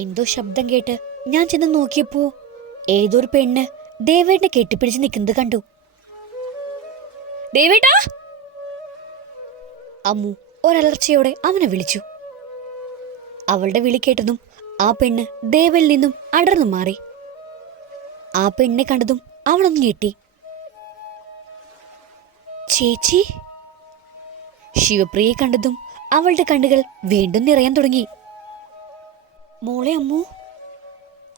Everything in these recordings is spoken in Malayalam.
എന്തോ ശബ്ദം കേട്ട് ഞാൻ ചെന്ന് നോക്കിയപ്പോ ഏതോ ഒരു പെണ്ണ് ദേവേട്ടനെ കെട്ടിപ്പിടിച്ച് നിൽക്കുന്നത് കണ്ടു. ദേവേട്ടാ! അമ്മു ഒരലർച്ചയോടെ അവനെ വിളിച്ചു. അവളുടെ വിളി കേട്ടതും ആ പെണ്ണ് ദേവനിൽ നിന്നും അടർന്നു മാറി. ആ പെണ്ണിനെ കണ്ടതും അവളൊന്ന് ഞെട്ടി. ചേച്ചി? ശിവപ്രിയെ കണ്ടതും അവളുടെ കണ്ണുകൾ വീണ്ടും നിറയാൻ തുടങ്ങി. മോളെ അമ്മു.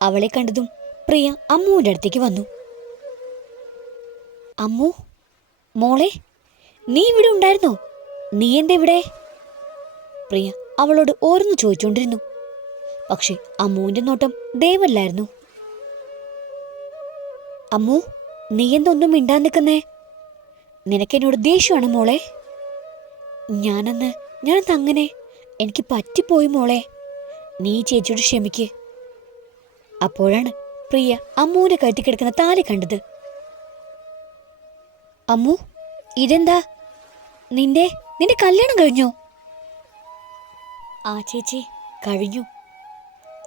അവളെ കണ്ടതും പ്രിയ അമ്മുവിന്റെ അടുത്തേക്ക് വന്നു. അമ്മു മോളെ നീ ഇവിടെ ഉണ്ടായിരുന്നോ? നീ എന്താ ഇവിടെ? പ്രിയ അവളോട് ഓരോന്ന് ചോദിച്ചുകൊണ്ടിരുന്നു പക്ഷെ അമ്മുവിന്റെ നോട്ടം ദേവല്ലായിരുന്നു അമ്മു നീ എന്തൊന്നും മിണ്ടാൻ നിൽക്കുന്നേ? നിനക്കെന്നോട് ദേഷ്യമാണ് മോളെ? ഞാനന്ന് ഞാനന്ന് അങ്ങനെ എനിക്ക് പറ്റിപ്പോയി മോളെ. നീ ചേച്ചിയോട് ക്ഷമിക്ക്. അപ്പോഴാണ് പ്രിയ അമ്മൂനെ കയറ്റിക്കിടക്കുന്ന താലി കണ്ടത്. അമ്മു ഇതെന്താ? നിന്റെ നിന്റെ കല്യാണം കഴിഞ്ഞോ? ആ ചേച്ചി കഴിഞ്ഞു.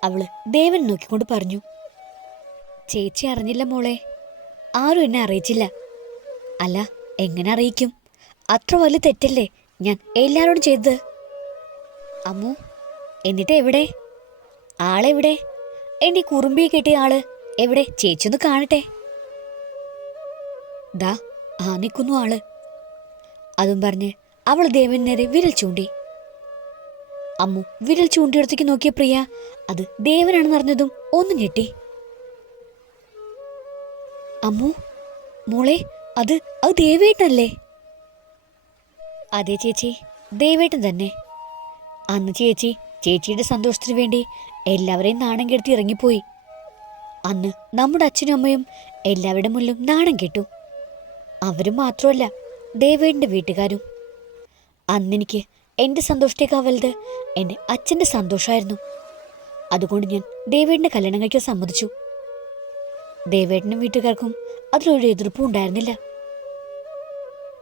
അവൾ ദേവൻ നോക്കിക്കൊണ്ട് പറഞ്ഞു. ചേച്ചി അറിഞ്ഞില്ല മോളെ. ആരും എന്നെ അറിയിച്ചില്ല. അല്ല എങ്ങനെ അറിയിക്കും? അത്ര വലിയ തെറ്റല്ലേ ഞാൻ എല്ലാരോടും ചെയ്തത്? അമ്മു എന്നിട്ട് എവിടെ? ആളെവിടെ? എന്റെ കുറുമ്പിയെ കുറുമ്പി കെട്ടിയ ആൾ എവിടെ? ചേച്ചൊന്ന് കാണട്ടെ. ദാ ആ നിൽക്കുന്നു ആൾ. അതും പറഞ്ഞ് അവൾ ദേവൻ നേരെ വിരൽ ചൂണ്ടി. അമ്മു വിരൽ ചൂണ്ടിയിടത്തേക്ക് നോക്കിയ പ്രിയ അത് ദേവനാണെന്ന് അറിഞ്ഞതും ഒന്ന് ഞെട്ടി. അമ്മു മോളെ അത് അത് ദേവേട്ടനല്ലേ? അതെ ചേച്ചി ദേവേട്ടൻ തന്നെ. അന്ന് ചേച്ചി ചേച്ചിയുടെ സന്തോഷത്തിന് വേണ്ടി എല്ലാവരെയും നാണം കെടുത്തി ഇറങ്ങിപ്പോയി. അന്ന് നമ്മുടെ അച്ഛനും അമ്മയും എല്ലാവരുടെ മുന്നിലും നാണം കെട്ടു. അവരും മാത്രമല്ല ദേവേടിന്റെ വീട്ടുകാരും. അന്നെനിക്ക് എന്റെ സന്തോഷത്തേക്കാൾ വലുത് എന്റെ അച്ഛന്റെ സന്തോഷമായിരുന്നു അതുകൊണ്ട് ഞാൻ ദേവേടിന്റെ കല്യാണം കഴിക്കാൻ സമ്മതിച്ചു. ദേവേട്ടനും വീട്ടുകാർക്കും അതിലൊരു എതിർപ്പും ഉണ്ടായിരുന്നില്ല.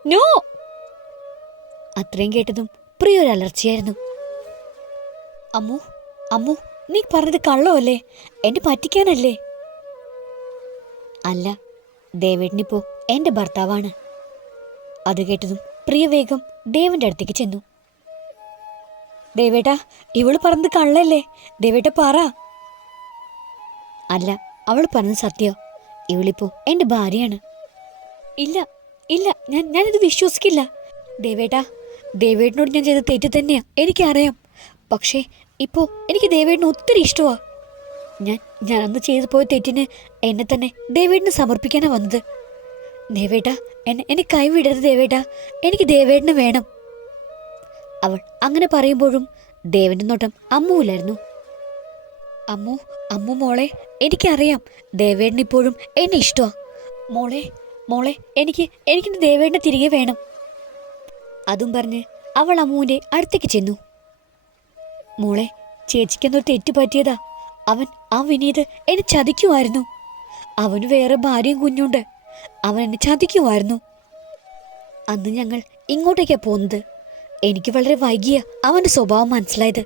നോ! അത്രയും കേട്ടതും പ്രിയ ഒരു അലർച്ചയായിരുന്നു. അമ്മു അമ്മു. നീ പറഞ്ഞത് കള്ളമല്ലേ? എന്നെ പറ്റിക്കാനല്ലേ? അല്ല ദേവേട്ടനിപ്പോ എന്റെ ഭർത്താവാണ്. അത് കേട്ടതും പ്രിയവേഗം ദേവന്റെ അടുത്തേക്ക് ചെന്നു. ദേവേട്ടാ ഇവൾ പറഞ്ഞത് കള്ളല്ലേ? ദേവേട്ട പറ. അല്ല അവൾ പറഞ്ഞത് സത്യോ. ഇവളിപ്പോ എന്റെ ഭാര്യയാണ്. ഇല്ല ഇല്ല ഞാൻ ഞാനിത് വിശ്വസിക്കില്ല. ദേവേട്ടാ ദേവേട്ടനോട് ഞാൻ ചെയ്ത തെറ്റ് തന്നെയാ എനിക്കറിയാം. പക്ഷേ ഇപ്പോൾ എനിക്ക് ദേവേട്ടന് ഒത്തിരി ഇഷ്ടമാ ഞാൻ ഞാൻ അന്ന് ചെയ്തു പോയ തെറ്റിന് എന്നെ തന്നെ ദേവേട്ടന് സമർപ്പിക്കാനാ വന്നത്. ദേവേട്ട എന്നെ എന്നെ കൈവിടരുത് ദേവേട്ട. എനിക്ക് ദേവേട്ടനെ വേണം. അവൾ അങ്ങനെ പറയുമ്പോഴും ദേവന്റെ നോട്ടം അമ്മുവിലായിരുന്നു. അമ്മു അമ്മു മോളെ എനിക്കറിയാം ദേവേട്ടൻ ഇപ്പോഴും എന്നെ ഇഷ്ടമാ മോളെ മോളെ എനിക്ക് എനിക്ക് ദേവേട്ടനെ തിരികെ വേണം. അതും പറഞ്ഞ് അവൾ അമ്മുവിന്റെ അടുത്തേക്ക് ചെന്നു. മോളെ ചേച്ചിക്കെന്നൊരു തെറ്റ് പറ്റിയതാ. അവൻ ആ വിനീത് എന്നെ ചതിക്കുമായിരുന്നു അവന് വേറെ ഭാര്യയും കുഞ്ഞുണ്ട്. അവൻ എന്നെ ചതിക്കുമായിരുന്നു അന്ന് ഞങ്ങൾ ഇങ്ങോട്ടേക്കാ പോകുന്നത് എനിക്ക് വളരെ വൈകിയ അവന്റെ സ്വഭാവം മനസ്സിലായത്.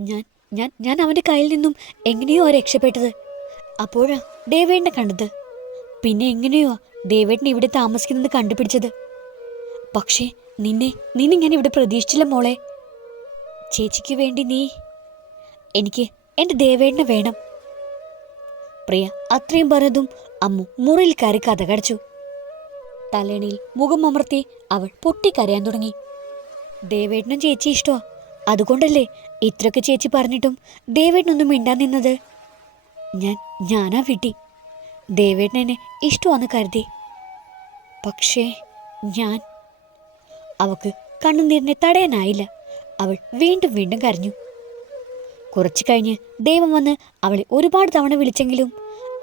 ഞാൻ ഞാൻ ഞാൻ അവന്റെ കയ്യിൽ നിന്നും എങ്ങനെയോ രക്ഷപ്പെട്ടത്. അപ്പോഴാ ദേവേട്ടനെ കണ്ടത്. പിന്നെ എങ്ങനെയോ ദേവേട്ടൻ ഇവിടെ താമസിക്കുന്നത് കണ്ടുപിടിച്ചത്. പക്ഷേ നിന്നെ നിന്നെ ഞാൻ ഇവിടെ പ്രതീക്ഷിച്ചില്ല മോളെ. ചേച്ചിക്ക് വേണ്ടി നീ. എനിക്ക് എന്റെ ദേവേണ്ണ വേണം. പ്രിയ അത്രയും പറഞ്ഞതും അമ്മു മുറിയിൽ കയറി കഥ കടച്ചു തലേണിയിൽ മുഖം അമർത്തി അവൾ പൊട്ടിക്കരയാൻ തുടങ്ങി. ദേവേട്ടനും ചേച്ചി ഇഷ്ടമാ അതുകൊണ്ടല്ലേ ഇത്രയൊക്കെ ചേച്ചി പറഞ്ഞിട്ടും ദേവേട്ടനൊന്നും മിണ്ടാൻ നിന്നത്? ഞാൻ ഞാനാ വിട്ടി. ദേവേട്ടനെ ഇഷ്ടമാന്ന് കരുതി. പക്ഷേ ഞാൻ അവക്ക് കണ്ണുനീരിനെ തടയാനായില്ല. അവൾ വീണ്ടും വീണ്ടും കരഞ്ഞു. കുറച്ചു കഴിഞ്ഞ് ദൈവം വന്ന് അവളെ ഒരുപാട് തവണ വിളിച്ചെങ്കിലും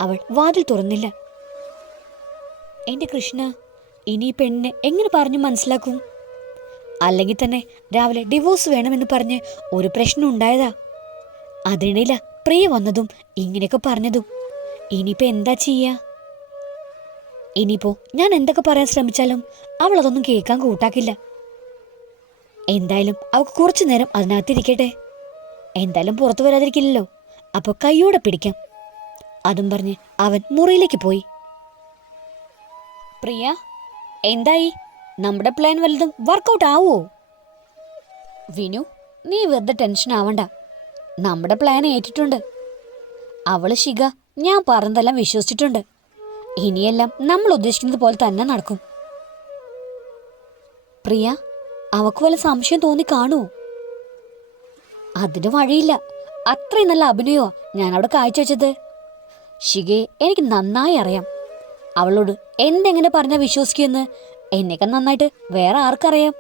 അവൾ വാതിൽ തുറന്നില്ല. എന്റെ കൃഷ്ണ ഇനി പെണ്ണിനെ എങ്ങനെ പറഞ്ഞു മനസ്സിലാക്കും? അല്ലെങ്കിൽ തന്നെ രാവിലെ ഡിവോഴ്സ് വേണമെന്ന് പറഞ്ഞ് ഒരു പ്രശ്നം ഉണ്ടായതാ. അതിനിടയില പ്രിയ വന്നതും ഇങ്ങനെയൊക്കെ പറഞ്ഞതും. ഇനിയിപ്പോ എന്താ ചെയ്യ? ഇനിയിപ്പോ ഞാൻ എന്തൊക്കെ പറയാൻ ശ്രമിച്ചാലും അവൾ അതൊന്നും കേൾക്കാൻ കൂട്ടാക്കില്ല. എന്തായാലും അവൾക്ക് കുറച്ചു നേരം അതിനകത്തിരിക്കട്ടെ. എന്തായാലും പുറത്തു വരാതിരിക്കില്ലല്ലോ. അപ്പോൾ കൈയോടെ പിടിക്കാം. അതും പറഞ്ഞ് അവൻ മുറിയിലേക്ക് പോയി. പ്രിയ എന്തായി? നമ്മുടെ പ്ലാൻ വലുതും വർക്കൗട്ട് ആവുമോ വിനു നീ വെറുതെ ടെൻഷൻ ആവണ്ട. നമ്മുടെ പ്ലാൻ ഏറ്റിട്ടുണ്ട്. അവൾ ശിഖ ഞാൻ പറഞ്ഞതെല്ലാം വിശ്വസിച്ചിട്ടുണ്ട്. ഇനിയെല്ലാം നമ്മൾ ഉദ്ദേശിക്കുന്നത് പോലെ തന്നെ നടക്കും. പ്രിയ അവക്ക് വല്ല സംശയം തോന്നി കാണുമോ അതിന് വഴിയില്ല. അത്രയും നല്ല അഭിനയോ ഞാൻ അവിടെ കാഴ്ചവെച്ചത്. ഷിഗെ എനിക്ക് നന്നായി അറിയാം. അവളോട് എന്തെങ്ങനെ പറഞ്ഞാൽ വിശ്വസിക്കുമെന്ന് എന്നെയൊക്കെ നന്നായിട്ട് വേറെ ആർക്കറിയാം.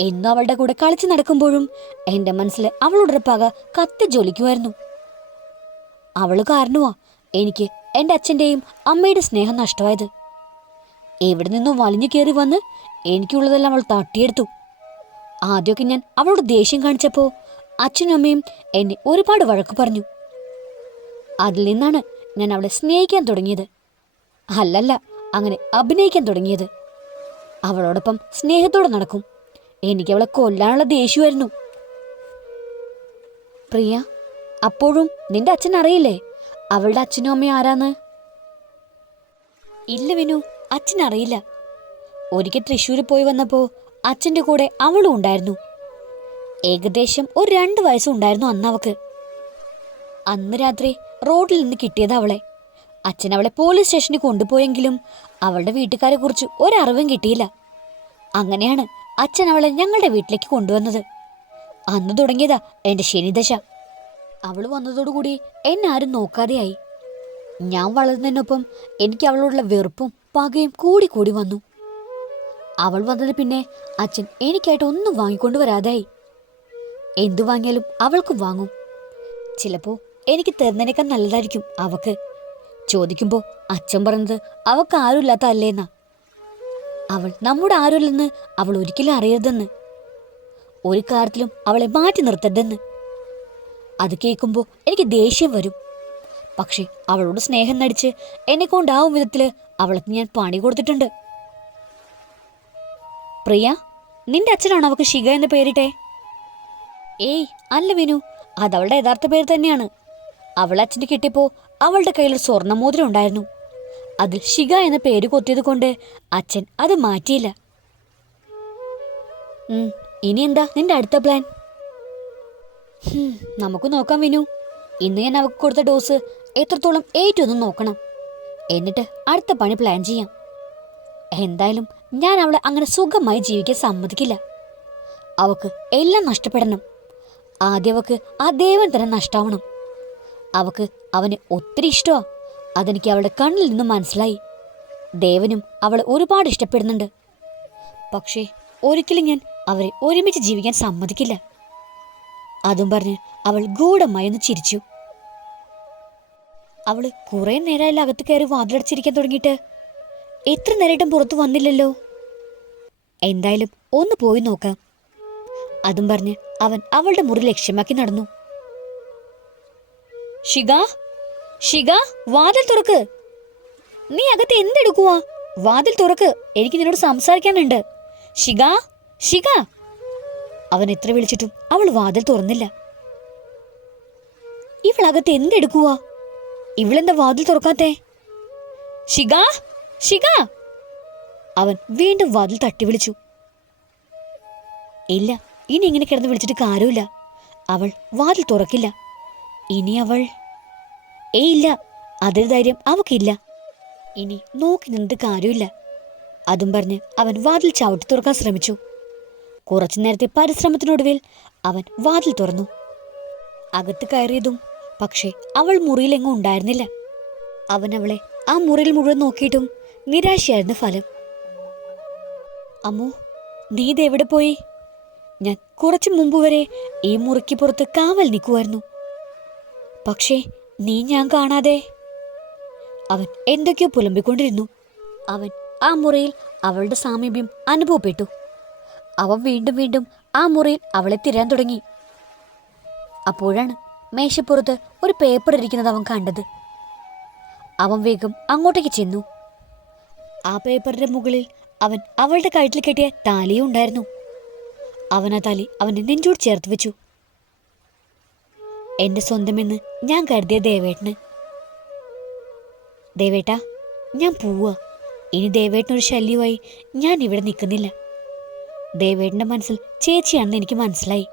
എന്നും അവളുടെ കൂടെ കളിച്ചു നടക്കുമ്പോഴും എന്റെ മനസ്സിൽ അവളുടെ പക കത്തി ജ്വലിക്കുമായിരുന്നു. അവൾ കാരണമാ എനിക്ക് എന്റെ അച്ഛന്റെയും അമ്മയുടെ സ്നേഹം നഷ്ടമായത്. എവിടെ നിന്നും വലിഞ്ഞു കയറി വന്ന് എനിക്കുള്ളതെല്ലാം അവൾ തട്ടിയെടുത്തു. ആദ്യമൊക്കെ ഞാൻ അവളോട് ദേഷ്യം കാണിച്ചപ്പോൾ അച്ഛനും അമ്മയും എന്നെ ഒരുപാട് വഴക്ക് പറഞ്ഞു. അതിൽ നിന്നാണ് ഞാൻ അവളെ സ്നേഹിക്കാൻ തുടങ്ങിയത്. അല്ലല്ല അങ്ങനെ അഭിനയിക്കാൻ തുടങ്ങിയത്. അവളോടൊപ്പം സ്നേഹത്തോടെ നടക്കും. എനിക്ക് അവളെ കൊല്ലാനുള്ള ദേഷ്യമായിരുന്നു. പ്രിയ അപ്പോഴും നിന്റെ അച്ഛൻ അറിയില്ലേ? അവളുടെ അച്ഛനും അമ്മയും ആരാന്ന്? ഇല്ല വിനു അച്ഛൻ അറിയില്ല. ഒരിക്കൽ തൃശ്ശൂർ പോയി വന്നപ്പോൾ അച്ഛന്റെ കൂടെ അവളും ഉണ്ടായിരുന്നു. ഏകദേശം ഒരു രണ്ട് വയസ്സുണ്ടായിരുന്നു അന്ന് അവക്ക്. അന്ന് രാത്രി റോഡിൽ നിന്ന് കിട്ടിയത് അവളെ. അച്ഛൻ അവളെ പോലീസ് സ്റ്റേഷനിൽ കൊണ്ടുപോയെങ്കിലും അവളുടെ വീട്ടുകാരെ കുറിച്ച് ഒരറിവും കിട്ടിയില്ല. അങ്ങനെയാണ് അച്ഛൻ അവളെ ഞങ്ങളുടെ വീട്ടിലേക്ക് കൊണ്ടുവന്നത്. അന്ന് തുടങ്ങിയതാ എന്റെ ശനിദശ. അവൾ വന്നതോടുകൂടി എന്നെ ആരും നോക്കാതെയായി. ഞാൻ വളർന്നതിനൊപ്പം എനിക്ക് അവളോടുള്ള വെറുപ്പും പകയും കൂടി കൂടി വന്നു. അവൾ വന്നത് പിന്നെ അച്ഛൻ എനിക്കായിട്ട് ഒന്നും വാങ്ങിക്കൊണ്ട് വരാതായി. എന്തു വാങ്ങിയാലും അവൾക്കും വാങ്ങും. ചിലപ്പോ എനിക്ക് തരുന്നതിനേക്കാൾ നല്ലതായിരിക്കും അവക്ക്. ചോദിക്കുമ്പോ അച്ഛൻ പറഞ്ഞത് അവക്ക് ആരുമില്ലാത്ത അല്ലേന്നാ അവൾ നമ്മുടെ ആരുമില്ലെന്ന് അവൾ ഒരിക്കലും അറിയരുതെന്ന്. ഒരു കാര്യത്തിലും അവളെ മാറ്റി നിർത്തരുതെന്ന്. അത് കേൾക്കുമ്പോൾ എനിക്ക് ദേഷ്യം വരും. പക്ഷേ അവളോട് സ്നേഹം നടിച്ച് എന്നെ കൊണ്ടാവും വിധത്തിൽ അവൾക്ക് ഞാൻ പണി കൊടുത്തിട്ടുണ്ട്. പ്രിയ നിന്റെ അച്ഛനാണോ അവക്ക് ഷിഗ എന്ന് പേരിട്ടെ? ഏയ് അല്ല വിനു അതവളുടെ യഥാർത്ഥ പേര് തന്നെയാണ്. അവൾ അച്ഛന് കിട്ടിയപ്പോ അവളുടെ കയ്യിൽ ഒരു സ്വർണമോതിരം ഉണ്ടായിരുന്നു. അതിൽ ഷിഗ എന്ന പേര് കൊത്തിയത് കൊണ്ട് അച്ഛൻ അത് മാറ്റിയില്ല. ഇനി എന്താ നിന്റെ അടുത്ത പ്ലാൻ നമുക്ക് നോക്കാം വിനു. ഇന്ന് ഞാൻ അവൾക്ക് കൊടുത്ത ഡോസ് എത്രത്തോളം ഏറ്റൊന്നും നോക്കണം. എന്നിട്ട് അടുത്ത പണി പ്ലാൻ ചെയ്യാം. എന്തായാലും ഞാൻ അവളെ അങ്ങനെ സുഖമായി ജീവിക്കാൻ സമ്മതിക്കില്ല. അവക്ക് എല്ലാം നഷ്ടപ്പെടണം. ആദ്യം അവക്ക് ആ ദേവൻ തന്നെ നഷ്ടാവണം. അവക്ക് അവന് ഒത്തിരി ഇഷ്ടമാ അതെനിക്ക് അവളുടെ കണ്ണിൽ നിന്നും മനസ്സിലായി. ദേവനും അവളെ ഒരുപാട് ഇഷ്ടപ്പെടുന്നുണ്ട്. പക്ഷേ ഒരിക്കലും ഞാൻ അവരെ ഒരുമിച്ച് ജീവിക്കാൻ സമ്മതിക്കില്ല. അതും പറഞ്ഞ് അവൾ ഗൂഢമായി ഒന്ന് ചിരിച്ചു. അവൾ കുറെ നേരമായാലും അകത്ത് കയറി വാതിലടച്ചിരിക്കാൻ തുടങ്ങിയിട്ട്. എത്ര നേരമായിട്ടും പുറത്തു വന്നില്ലല്ലോ. എന്തായാലും ഒന്ന് പോയി നോക്കാം. അതും പറഞ്ഞ് അവൻ അവളുടെ മുറി ലക്ഷ്യമാക്കി നടന്നു. ഷിഗ ഷിഗ വാതിൽ തുറക്ക്. നീ അകത്ത് എന്തെടുക്കുവാ? വാതിൽ തുറക്ക്. എനിക്ക് നിന്നോട് സംസാരിക്കാനുണ്ട്. ഷിഗ ഷിഗ. അവൻ എത്ര വിളിച്ചിട്ടും അവൾ വാതിൽ തുറന്നില്ല. ഇവളകത്ത് എന്തെടുക്കുവാ? ഇവളെന്താ വാതിൽ തുറക്കാത്തേ? ഷിഗ ഷിഗ. അവൻ വീണ്ടും വാതിൽ തട്ടി വിളിച്ചു. ഇല്ല ഇനി ഇങ്ങനെ കിടന്ന് വിളിച്ചിട്ട് കാര്യമില്ല. അവൾ വാതിൽ തുറക്കില്ല. ഇനി അവൾ ഏയ് ഇല്ല അതൊരു ധൈര്യം അവക്കില്ല. ഇനി നോക്കി നിന്നിട്ട് കാര്യമില്ല. അതും പറഞ്ഞ് അവൻ വാതിൽ ചവിട്ടി തുറക്കാൻ ശ്രമിച്ചു. കുറച്ചു നേരത്തെ പരിശ്രമത്തിനൊടുവിൽ അവൻ വാതിൽ തുറന്നു. അകത്ത് കയറിയതും പക്ഷേ അവൾ മുറിയിലെങ്ങും ഉണ്ടായിരുന്നില്ല. അവൻ അവളെ ആ മുറിയിൽ മുഴുവൻ നോക്കിയിട്ടും നിരാശയായിരുന്നു ഫലം. അമ്മു നീ ഇതെവിടെ പോയി? ഞാൻ കുറച്ചു മുമ്പ് വരെ ഈ മുറിക്ക് പുറത്ത് കാവൽ നിൽക്കുമായിരുന്നു പക്ഷേ നീ ഞാൻ കാണാതെ. അവൻ എന്തൊക്കെയോ പുലമ്പിക്കൊണ്ടിരുന്നു. അവൻ ആ മുറിയിൽ അവളുടെ സാമീപ്യം അനുഭവപ്പെട്ടു. അവൻ വീണ്ടും വീണ്ടും ആ മുറിയിൽ അവളെ തിരാൻ തുടങ്ങി. അപ്പോഴാണ് മേശപ്പുറത്ത് ഒരു പേപ്പർ ഇരിക്കുന്നത് അവൻ കണ്ടത്. അവൻ വേഗം അങ്ങോട്ടേക്ക് ചെന്നു. ആ പേപ്പറിന്റെ മുകളിൽ അവൻ അവളുടെ കഴുത്തിൽ കെട്ടിയ താലിയും ഉണ്ടായിരുന്നു. അവൻ ആ താലി അവന്റെ നെഞ്ചോട് ചേർത്ത് വെച്ചു. എന്റെ സ്വന്തമെന്ന് ഞാൻ കരുതിയ ദേവേട്ടന്. ദേവേട്ടാ ഞാൻ പോവുക. ഇനി ദേവേട്ടനൊരു ശല്യമായി ഞാൻ ഇവിടെ നിൽക്കുന്നില്ല. ദേവേട്ടന്റെ മനസ്സിൽ ചേച്ചിയാണെന്ന് എനിക്ക് മനസ്സിലായി.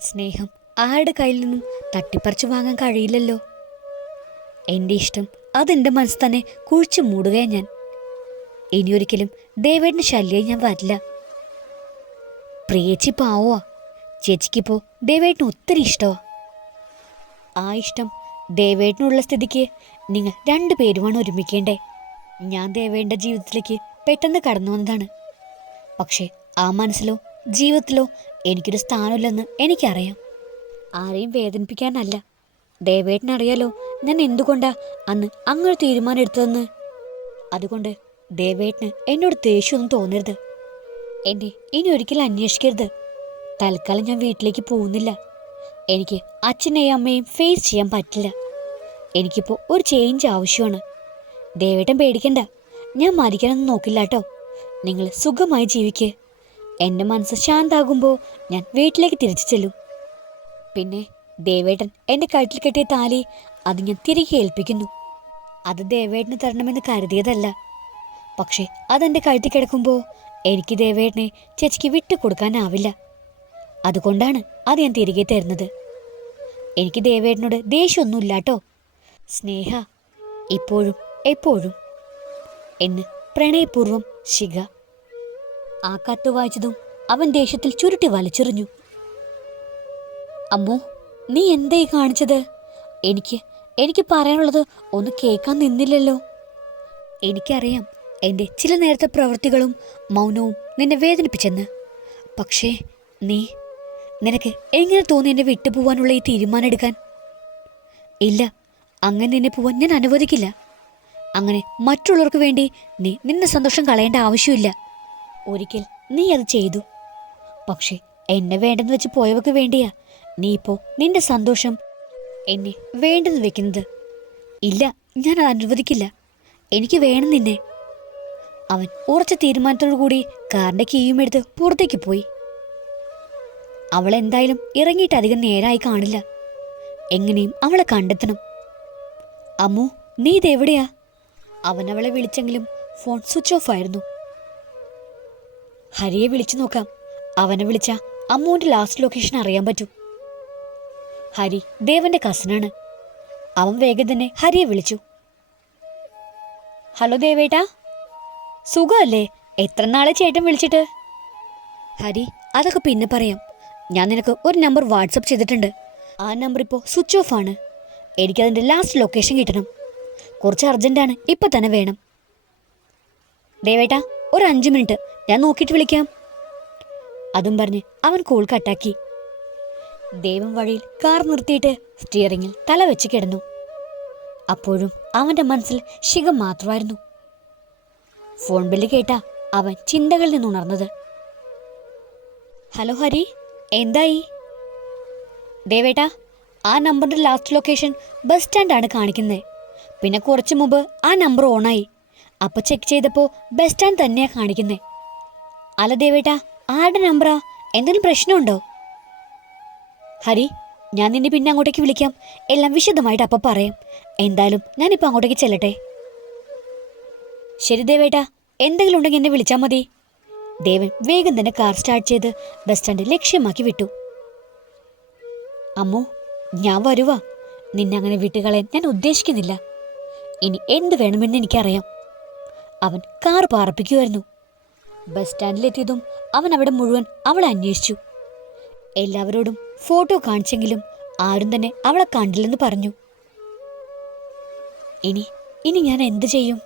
സ്നേഹം ആരുടെ കയ്യിൽ നിന്നും തട്ടിപ്പറിച്ചു വാങ്ങാൻ കഴിയില്ലല്ലോ. എന്റെ ഇഷ്ടം അതെന്റെ മനസ്സ് തന്നെ കുഴിച്ചു മൂടുകയാണ് ഞാൻ. ഇനിയൊരിക്കലും ദേവേട്ടന് ശല്യം ഞാൻ വരില്ല. പ്രിയേച്ചി പാവുവാ ചേച്ചിക്കിപ്പോൾ ദേവേട്ടന് ഒത്തിരി ഇഷ്ടമാണ് ആ ഇഷ്ടം ദേവേട്ടനുള്ള സ്ഥിതിക്ക് നിങ്ങൾ രണ്ടുപേരുമാണ് ഒരുമിക്കേണ്ടേ. ഞാൻ ദേവേട്ടന്റെ ജീവിതത്തിലേക്ക് പെട്ടെന്ന് കടന്നു വന്നതാണ്. പക്ഷേ ആ മനസ്സിലോ ജീവിതത്തിലോ എനിക്കൊരു സ്ഥാനമില്ലെന്ന് എനിക്കറിയാം. ആരെയും വേദനിപ്പിക്കാനല്ല. ദേവേട്ടനറിയാലോ ഞാൻ എന്തുകൊണ്ടാ അന്ന് അങ്ങനെ തീരുമാനം എടുത്തതെന്ന്. അതുകൊണ്ട് ദേവേട്ടന് എന്നോട് ദേഷ്യമൊന്നും തോന്നരുത്. എന്നെ ഇനി ഒരിക്കലും അന്വേഷിക്കരുത്. തൽക്കാലം ഞാൻ വീട്ടിലേക്ക് പോകുന്നില്ല. എനിക്ക് അച്ഛനെയും അമ്മയും ഫേസ് ചെയ്യാൻ പറ്റില്ല. എനിക്കിപ്പോൾ ഒരു ചേഞ്ച് ആവശ്യമാണ്. ദേവേട്ടൻ പേടിക്കണ്ട. ഞാൻ മരിക്കാനൊന്നും നോക്കില്ല കേട്ടോ. നിങ്ങൾ സുഖമായി ജീവിക്ക്. എന്റെ മനസ്സ് ശാന്താകുമ്പോൾ ഞാൻ വീട്ടിലേക്ക് തിരിച്ചു ചെല്ലും. പിന്നെ ദേവേട്ടൻ എന്റെ കഴുത്തിൽ കെട്ടിയ താലി അത് ഞാൻ തിരികെ ഏൽപ്പിക്കുന്നു. അത് ദേവേട്ടന് തരണമെന്ന് കരുതിയതല്ല. പക്ഷേ അതെന്റെ കഴുത്തി കിടക്കുമ്പോൾ എനിക്ക് ദേവേട്ടനെ ചേച്ചിക്ക് വിട്ടുകൊടുക്കാനാവില്ല. അതുകൊണ്ടാണ് അത് ഞാൻ തിരികെ തരുന്നത്. എനിക്ക് ദേവേട്ടനോട് ദേഷ്യമൊന്നുമില്ല കേട്ടോ സ്നേഹ ഇപ്പോഴും എപ്പോഴും. എന്ന് പ്രണയപൂർവം ശിഖ ആ കത്ത് വായിച്ചതും അവൻ ദേഷ്യത്തിൽ ചുരുട്ടി വലിച്ചെറിഞ്ഞു. അമ്മോ നീ എന്തായി കാണിച്ചത്? എനിക്ക് എനിക്ക് പറയാനുള്ളത് ഒന്ന് കേൾക്കാൻ നിന്നില്ലല്ലോ. എനിക്കറിയാം എന്റെ ചില നേരത്തെ പ്രവൃത്തികളും മൗനവും നിന്നെ വേദനിപ്പിച്ചെന്ന്. പക്ഷേ നീ നിനക്ക് എങ്ങനെ തോന്നി എന്നെ വിട്ടുപോവാനുള്ള ഈ തീരുമാനം എടുക്കാൻ? ഇല്ല അങ്ങനെ നിന്നെ പോവാൻ ഞാൻ അനുവദിക്കില്ല. അങ്ങനെ മറ്റുള്ളവർക്ക് വേണ്ടി നീ നിന്നെ സന്തോഷം കളയേണ്ട ആവശ്യമില്ല. ഒരിക്കൽ നീ അത് ചെയ്തു. പക്ഷേ എന്നെ വേണ്ടെന്ന് വെച്ച് പോയവർക്ക് വേണ്ടിയാ നീ ഇപ്പോൾ നിന്റെ സന്തോഷം എന്നെ വേണ്ടെന്ന് വെക്കുന്നത്. ഇല്ല ഞാൻ അനുവദിക്കില്ല. എനിക്ക് വേണം നിന്നെ. അവൻ ഉറച്ച തീരുമാനത്തോടു കൂടി കാറിന്റെ കീയും എടുത്ത് പുറത്തേക്ക് പോയി. അവൾ എന്തായാലും ഇറങ്ങിയിട്ട് അധികം നേരായി കാണില്ല. എങ്ങനെയും അവളെ കണ്ടെത്തണം. അമ്മു നീ ഇതെവിടെയാ? അവൻ അവളെ വിളിച്ചെങ്കിലും ഫോൺ സ്വിച്ച് ഓഫ് ആയിരുന്നു. ഹരിയെ വിളിച്ചു നോക്കാം. അവനെ വിളിച്ച അമ്മുവിന്റെ ലാസ്റ്റ് ലൊക്കേഷൻ അറിയാൻ പറ്റും. ഹരി ദേവന്റെ കസിനാണ്. അവൻ വേഗം തന്നെ ഹരിയെ വിളിച്ചു. ഹലോ ദേവേട്ടാ. സുഖമല്ലേ? എത്ര നാളെ ചേട്ടൻ വിളിച്ചിട്ട്? ഹരി അതൊക്കെ പിന്നെ പറയാം. ഞാൻ നിനക്ക് ഒരു നമ്പർ വാട്സപ്പ് ചെയ്തിട്ടുണ്ട്. ആ നമ്പർ ഇപ്പോൾ സ്വിച്ച് ഓഫ് ആണ്. എനിക്കതിന്റെ ലാസ്റ്റ് ലൊക്കേഷൻ കിട്ടണം. കുറച്ച് അർജന്റാണ് ഇപ്പം തന്നെ വേണം. ദേവേട്ടാ ഒരു അഞ്ച് മിനിറ്റ് ഞാൻ നോക്കിയിട്ട് വിളിക്കാം. അതും പറഞ്ഞ് അവൻ കോൾ കട്ടാക്കി ദൈവം വഴിയിൽ കാർ നിർത്തിയിട്ട് സ്റ്റിയറിങ്ങിൽ തല വെച്ച് കിടന്നു. അപ്പോഴും അവന്റെ മനസ്സിൽ ശിഖ മാത്രമായിരുന്നു. ഫോൺ ബില്ല് കേട്ടാ അവൻ ചിന്തകളിൽ നിന്നുണർന്നത് ഹലോ ഹരി. എന്തായി? ദേവേട്ടാ ആ നമ്പറിന്റെ ലാസ്റ്റ് ലൊക്കേഷൻ ബസ് സ്റ്റാൻഡാണ് കാണിക്കുന്നത് പിന്നെ കുറച്ച് മുമ്പ് ആ നമ്പർ ഓണായി. അപ്പോൾ ചെക്ക് ചെയ്തപ്പോൾ ബസ് സ്റ്റാൻഡ് തന്നെയാ കാണിക്കുന്നത് അല്ല ദേവേട്ടാ ആരുടെ നമ്പറാ? എന്തെങ്കിലും പ്രശ്നമുണ്ടോ? ഹരി ഞാൻ നിന്നെ പിന്നെ അങ്ങോട്ടേക്ക് വിളിക്കാം. എല്ലാം വിശദമായിട്ട് അപ്പം പറയാം. എന്തായാലും ഞാനിപ്പോൾ അങ്ങോട്ടേക്ക് ചെല്ലട്ടെ. ശരി ദേവേട്ടാ എന്തെങ്കിലും ഉണ്ടെങ്കിൽ എന്നെ വിളിച്ചാൽ മതി. ദേവൻ വേഗം തന്നെ കാർ സ്റ്റാർട്ട് ചെയ്ത് ബസ് സ്റ്റാൻഡ് ലക്ഷ്യമാക്കി വിട്ടു. അമ്മോ ഞാൻ വരുവാ. നിന്നെ അങ്ങനെ വിട്ടുകളയാൻ ഞാൻ ഉദ്ദേശിക്കുന്നില്ല. ഇനി എന്ത് വേണമെന്ന് എനിക്കറിയാം. അവൻ കാർ പാർപ്പിക്കുമായിരുന്നു ബസ് സ്റ്റാൻഡിലെത്തിയതും അവൻ അവിടെ മുഴുവൻ അവളെ അന്വേഷിച്ചു. എല്ലാവരോടും ഫോട്ടോ കാണിച്ചെങ്കിലും ആരും തന്നെ അവളെ കണ്ടില്ലെന്ന് പറഞ്ഞു. ഇനി ഇനി ഞാൻ എന്ത് ചെയ്യും?